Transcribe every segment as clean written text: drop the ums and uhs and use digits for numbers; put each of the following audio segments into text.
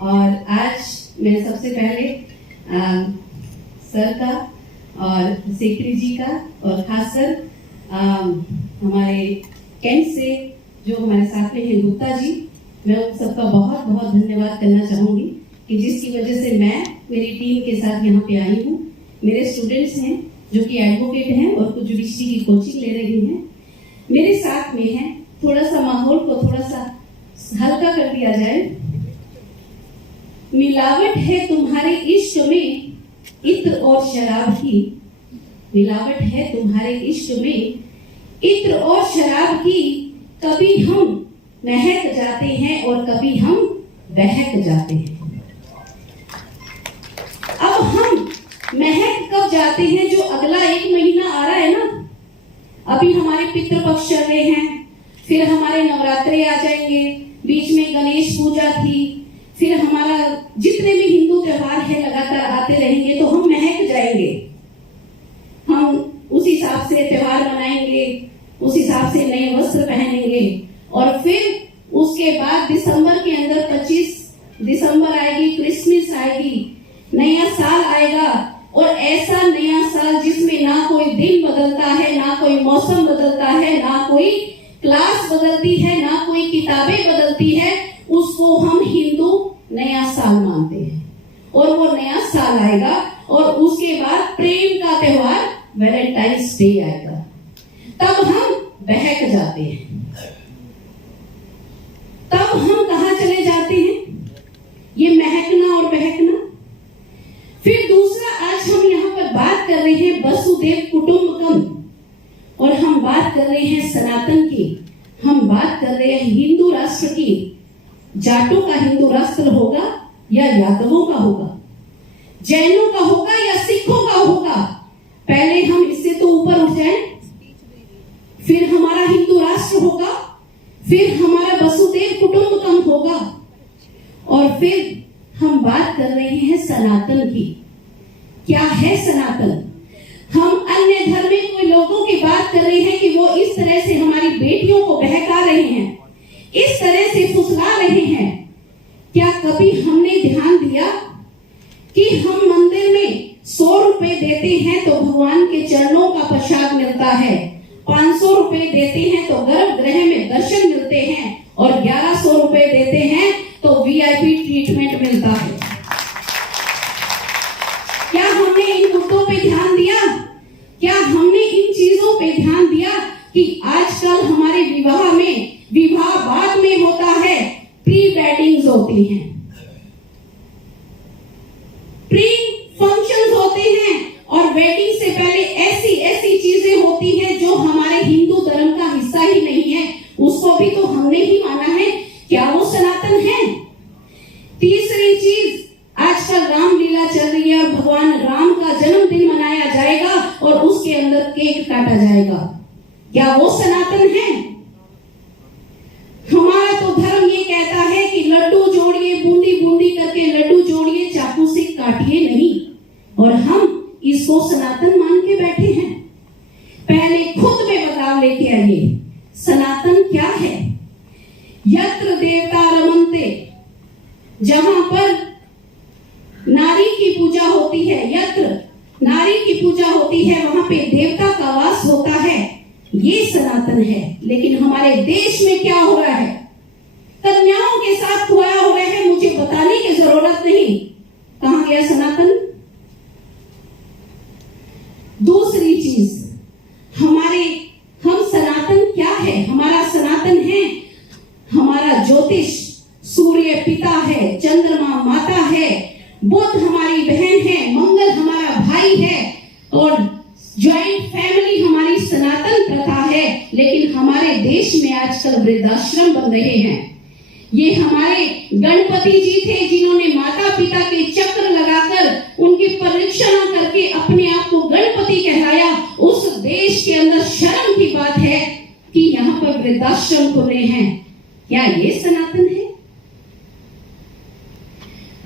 और आज मैं सबसे पहले सर का और सेक्रेटरी जी का और खासकर हमारे कैंट से जो हमारे साथ में हैं गुप्ता जी, मैं उन सबका बहुत बहुत धन्यवाद करना चाहूँगी कि जिसकी वजह से मैं मेरी टीम के साथ यहाँ पे आई हूँ। मेरे स्टूडेंट्स हैं जो कि एडवोकेट हैं और कुछ जुडिशरी की कोचिंग ले रही हैं, मेरे साथ में हैं। थोड़ा सा माहौल को थोड़ा सा हल्का कर दिया जाए। मिलावट है तुम्हारे इश्क में इत्र और शराब की, मिलावट है तुम्हारे इश्क में इत्र और शराब की। कभी हम महक जाते हैं और कभी हम बहक जाते हैं। अब हम महक कब जाते हैं? जो अगला 1 महीना आ रहा है ना, अभी हमारे पितृपक्ष चल रहे हैं, फिर हमारे नवरात्रे आ जाएंगे, बीच में गणेश पूजा थी, फिर हमारा जितने भी हिंदू त्योहार है लगातार आते रहेंगे, तो हम महक जाएंगे। हम उस हिसाब से त्योहार मनाएंगे, उस हिसाब से नए वस्त्र पहनेंगे और फिर उसके बाद दिसंबर के अंदर 25 दिसंबर आएगी, क्रिसमस आएगी, नया साल आएगा। और ऐसा नया साल जिसमें ना कोई दिन बदलता है, ना कोई मौसम बदलता है, ना कोई क्लास बदलती है, ना कोई किताबें बदलती है, उसको हम हिंदू नया साल मानते हैं। और वो नया साल आएगा और उसके बाद प्रेम का त्योहार वैलेंटाइंस डे आएगा, तब हम बहक जाते हैं। तब हम कहां चले जाते हैं? ये महकना और बहकना। फिर दूसरा, आज हम यहाँ पर बात कर रहे हैं वसुधैव कुटुंबकम, और हम बात कर रहे हैं सनातन की, हम बात कर रहे हैं हिंदू राष्ट्र की। जाटों का हिंदू राष्ट्र होगा या यादवों का होगा, जैनों का होगा या सिखों का होगा? पहले हम इससे तो ऊपर उठ जाएं, फिर हमारा हिंदू राष्ट्र होगा, फिर हमारा वसुधैव कुटुंबकम होगा, और फिर हम बात कर रहे हैं सनातन की। क्या है सनातन? हम अन्य धर्म के लोगों की बात कर रहे हैं कि वो इस तरह से हमारी बेटियों को बहका रहे हैं, इस तरह से फुसला रहे हैं। क्या कभी हमने ध्यान दिया कि हम मंदिर में 100 रुपए देते हैं तो भगवान के चरणों का प्रसाद मिलता है, 500 रुपए देते हैं तो गर्भगृह में दर्शन मिलते हैं, और 1100 रुपए देते हैं तो VIP ट्रीटमेंट मिलता है। क्या हमने इन मुद्दों पे ध्यान दिया? क्या हमने इन चीजों पे ध्यान दिया कि आजकल हमारे विवाह में, विवाह बाद में होता है, प्री वेडिंग्स होती हैं, प्री फंक्शंस होते हैं, और वेडिंग से पहले ऐसी ऐसी चीजें होती हैं जो हमारे हिंदू धर्म का हिस्सा ही नहीं है, उसको भी तो हमने ही माना है। क्या वो सनातन है? तीसरी चीज, आजकल रामलीला चल रही है और भगवान राम का जन्मदिन मनाया जाएगा और उसके अंदर केक काटा जाएगा। क्या वो सनातन है? हमारा तो धर्म ये कहता है कि लड्डू जोड़िए, बूंदी बूंदी करके लड्डू जोड़िए, चाकू से काटिए नहीं, और हम इसको सनातन मान के बैठे हैं। पहले खुद में बदलाव लेके आइए। सनातन क्या है? यत्र देवता रमन्ते, जहां पर नारी की पूजा होती है, यत्र नारी की पूजा होती है, वहां पे देवता का वास होता है, ये सनातन है। लेकिन हमारे देश में क्या हो रहा है? कन्याओं के साथ खोया हुआ है, मुझे बताने की जरूरत नहीं। कहां गया सनातन? दूसरी चीज, हम सनातन क्या है? हमारा सनातन है हमारा ज्योतिष, सूर्य पिता है, चंद्रमा माता है, बुध हमारी बहन है, मंगल हमारा भाई है, और ज्वाइंट फैमिली हमारी सनातन प्रथा है। लेकिन हमारे देश में आजकल वृद्धाश्रम बन रहे हैं। ये हमारे गणपति जी थे जिन्होंने माता पिता के चक्र लगाकर उनकी परीक्षा करके अपने आप को गणपति कहलाया। उस देश के अंदर शर्म की बात है कि यहाँ पर वृद्धाश्रम खुले हैं। क्या ये सनातन है?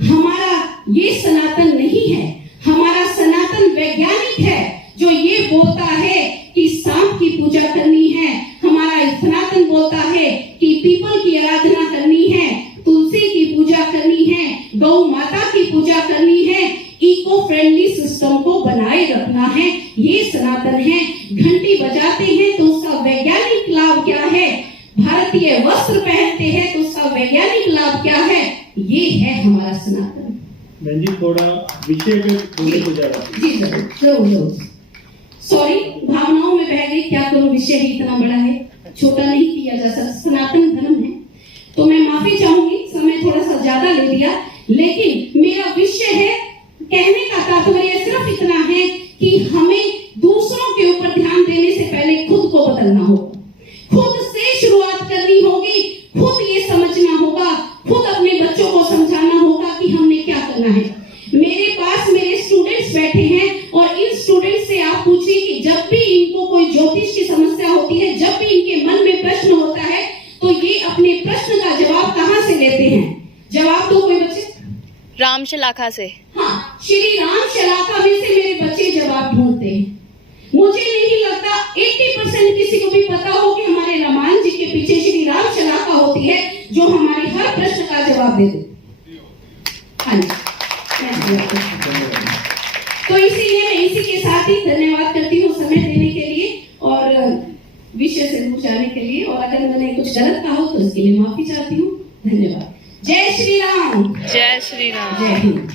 हमारा ये सनातन नहीं है। हमारा सनातन वैज्ञानिक है जो ये बोलता है कि सांप की पूजा करनी है। हमारा सनातन बोलता है कि पीपल की आराधना करनी है, तुलसी की पूजा करनी है, ये है हमारा सनातन। बहन जी थोड़ा विषय पे बोलने को जा रहा जी जरूर। सॉरी, भावनाओं में बह गई, क्या करूं, विषय ही इतना बड़ा है, छोटा नहीं किया जा सकता, सनातन धर्म है। तो मैं माफी चाहूंगी, समय थोड़ा सा ज्यादा ले लिया, लेकिन मेरा विषय है, कहने का तात्पर्य सिर्फ इतना है कि हमें दूसरों के ऊपर ध्यान देने से पहले खुद को बदलना होगा, खुद से शुरुआत करनी होगी, खुद ये समझना होगा, खुद अपने बच्चों को समझाना होगा कि हमने क्या करना है। मेरे पास मेरे स्टूडेंट्स बैठे हैं और इन स्टूडेंट्स से आप पूछिए कि जब भी इनको कोई ज्योतिष की समस्या होती है, जब भी इनके मन में प्रश्न होता है, तो ये अपने प्रश्न का जवाब कहां से लेते हैं? जवाब दो कोई बच्चे। राम शलाखा से। हाँ, श्री राम शलाखा में से मेरे बच्चे जवाब ढूंढते हैं। मुझे नहीं लगता 80% किसी को भी पता हो कि हमारे रामायण जी के पीछे श्री राम शलाखा होती है, जो हमारे हर प्रश्न का जवाब दे दे। हाँ जी, तो इसीलिए मैं इसी के साथ ही धन्यवाद करती हूँ समय देने के लिए और विषय से दूर जाने के लिए, और अगर मैंने कुछ गलत कहा हो तो इसके लिए माफी चाहती हूँ। धन्यवाद। जय श्री राम। जय श्री राम। जय हिंद।